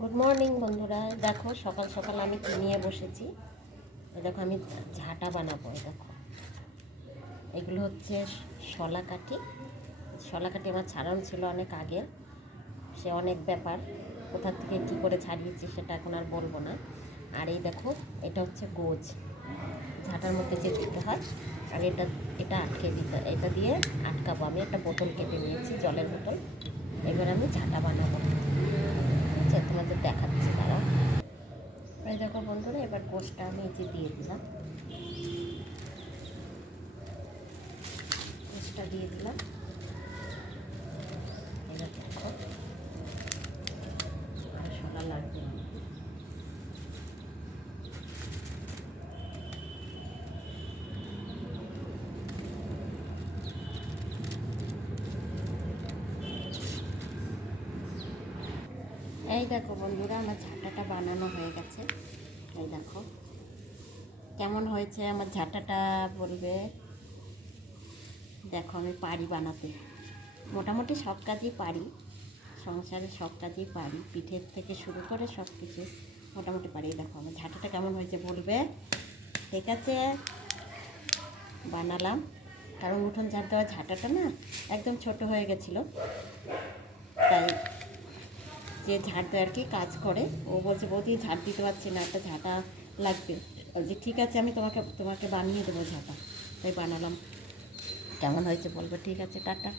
Good morning বন্ধুরা, দেখো সকাল সকাল আমি কি নিয়ে বসেছি। দেখো আমি ঝাঁটা বানাবো। দেখো এগুলো হচ্ছে শলা কাঠি আমার ছাড়ানো ছিল অনেক আগে। সে অনেক ব্যাপার, কোথা থেকে কী করে ছাড়িয়েছি সেটা এখন আর বলবো না। আর এই দেখো, এটা হচ্ছে গোজ, ঝাঁটার মধ্যে যে দিতে হয়। আর এটা এটা আটকে দিতে, এটা দিয়ে আটকাবো। আমি একটা বোতল কেটে নিয়েছি, জলের বোতল। এবার আমি ঝাঁটা বানাবো, আচ্ছা তোমাদের দেখাচ্ছি তারা। এই দেখো বন্ধুরা, এবার গোশটা আমি এই যে দিয়ে দিলাম, গোশটা দিয়ে দিলাম। এবার দেখো আর শোলা লাগবে না। এই দেখো বন্ধুরা, আমার ঝাঁটাটা বানানো হয়ে গেছে। এই দেখো কেমন হয়েছে আমার ঝাঁটাটা, বলবে। দেখো আমি পারি বানাতে, মোটামুটি সব কাজই পারি, সংসারের সব কাজই পারি, পিঠের থেকে শুরু করে সব কিছু মোটামুটি পারি। দেখো আমার ঝাঁটাটা কেমন হয়েছে বলবে। ঠিক আছে, বানালাম। কারণ উঠোন ঝাড় দেওয়া ঝাঁটাটা না একদম ছোট হয়ে গেছিলো, তাই যে ঝাড় দেওয়ার কি কাজ করে, ও বলছে বৌদি ঝাড় দিতে পারছি না, একটা ঝাঁটা লাগবে। বলছি ঠিক আছে, আমি তোমাকে তোমাকে বানিয়ে দেবো ঝাঁটা। তাই বানালাম। কেমন হয়েছে বলবে। ঠিক আছে, টাটা।